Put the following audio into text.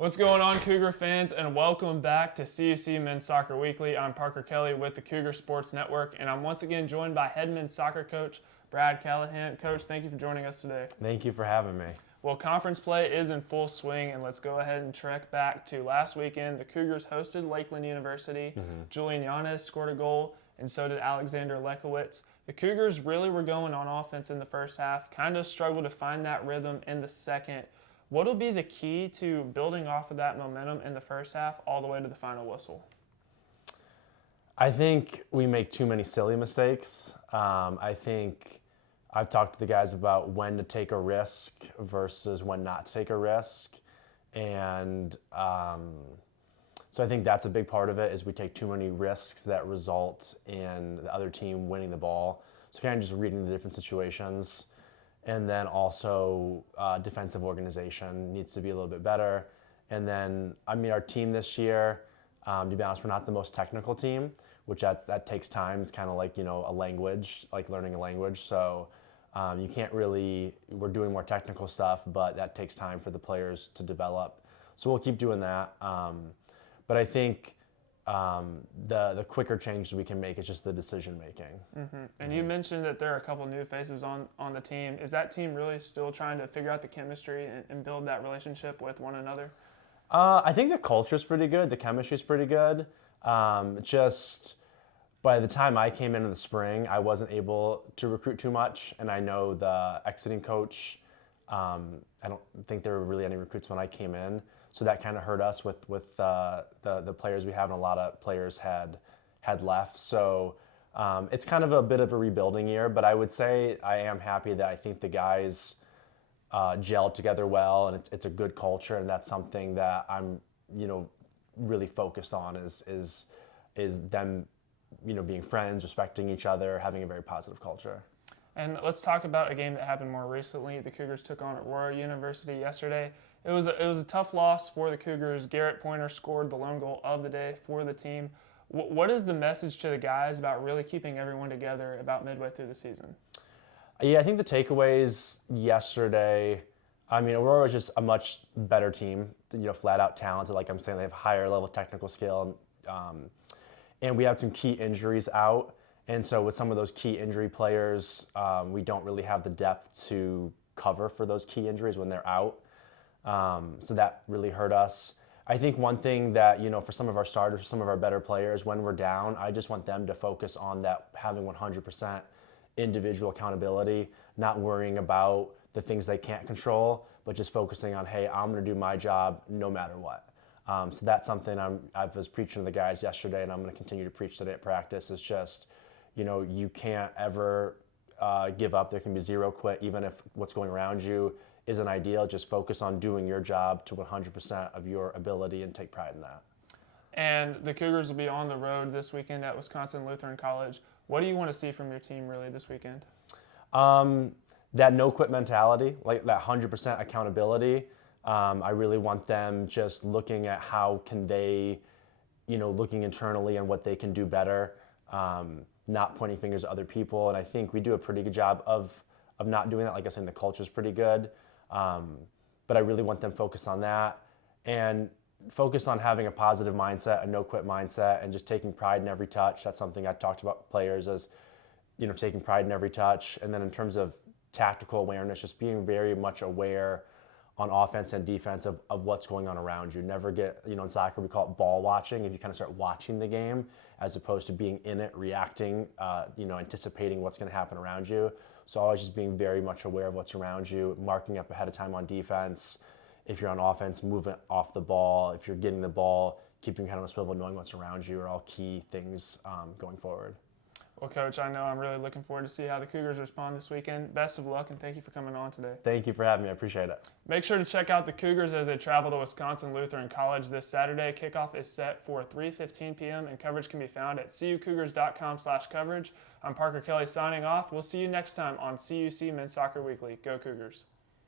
What's going on, Cougar fans, and welcome back to CUC Men's Soccer Weekly. I'm Parker Kelly with the Cougar Sports Network, and I'm once again joined by head men's soccer coach Brad Callahan. Coach, thank you for joining us today. Thank you for having me. Well, conference play is in full swing, and let's go ahead and trek back to last weekend. The Cougars hosted Lakeland University. Julian Yanez scored a goal, and so did Alexander Lekowitz. The Cougars really were going on offense in the first half, kind of struggled to find that rhythm in the second. What will be the key to building off of that momentum in the first half all the way to the final whistle? I think we make too many silly mistakes. I think I've talked to the guys about when to take a risk versus when not to take a risk. And so I think that's a big part of it is we take too many risks that result in the other team winning the ball. So kind of just reading the different situations. And then also defensive organization needs to be a little bit better. And then, our team this year, to be honest, we're not the most technical team, which that takes time. It's kind of like, a language, like learning a language. So you can't really, we're doing more technical stuff, but that takes time for the players to develop. So we'll keep doing that. But I think the quicker changes we can make is just the decision making. And you mentioned that there are a couple new faces on the team. Is that team really still trying to figure out the chemistry and build that relationship with one another? I think the culture is pretty good. The chemistry is pretty good. Just by the time I came in the spring, I wasn't able to recruit too much. And I know the exiting coach, I don't think there were really any recruits when I came in. So that kind of hurt us with the players we have, and a lot of players had left. So it's kind of a bit of a rebuilding year, but I would say I am happy that I think the guys gelled together well, and it's a good culture, and that's something that I'm really focused on is them being friends, respecting each other, having a very positive culture. And let's talk about a game that happened more recently. The Cougars took on Aurora University yesterday. It was a tough loss for the Cougars. Garrett Pointer scored the lone goal of the day for the team. What is the message to the guys about really keeping everyone together about midway through the season? Yeah, I think the takeaways yesterday, Aurora was just a much better team, flat out talented. Like I'm saying, they have higher level technical skill. And we had some key injuries out. And so with some of those key injury players, we don't really have the depth to cover for those key injuries when they're out. So that really hurt us. I think one thing that, for some of our starters, for some of our better players, when we're down, I just want them to focus on that, having 100% individual accountability, not worrying about the things they can't control, but just focusing on, hey, I'm going to do my job no matter what. So that's something I was preaching to the guys yesterday, and I'm going to continue to preach today at practice, is just, you can't ever give up. There can be zero quit, even if what's going around you isn't ideal. Just focus on doing your job to 100% of your ability and take pride in that. And the Cougars will be on the road this weekend at Wisconsin Lutheran College. What do you want to see from your team really this weekend? That no quit mentality, like that 100% accountability. I really want them just looking at how can they, looking internally and what they can do better, not pointing fingers at other people. And I think we do a pretty good job of not doing that. Like I said, the culture is pretty good. But I really want them focused on that and focus on having a positive mindset, a no-quit mindset, and just taking pride in every touch. That's something I talked about players as, taking pride in every touch. And then in terms of tactical awareness, just being very much aware on offense and defense of what's going on around you. Never get, in soccer we call it ball watching. If you kind of start watching the game as opposed to being in it, reacting, anticipating what's going to happen around you. So always just being very much aware of what's around you, marking up ahead of time on defense. If you're on offense, moving off the ball. If you're getting the ball, keeping your head on a swivel, knowing what's around you are all key things going forward. Well, Coach, I know I'm really looking forward to see how the Cougars respond this weekend. Best of luck, and thank you for coming on today. Thank you for having me. I appreciate it. Make sure to check out the Cougars as they travel to Wisconsin Lutheran College this Saturday. Kickoff is set for 3:15 p.m., and coverage can be found at cucougars.com/coverage. I'm Parker Kelly signing off. We'll see you next time on CUC Men's Soccer Weekly. Go Cougars.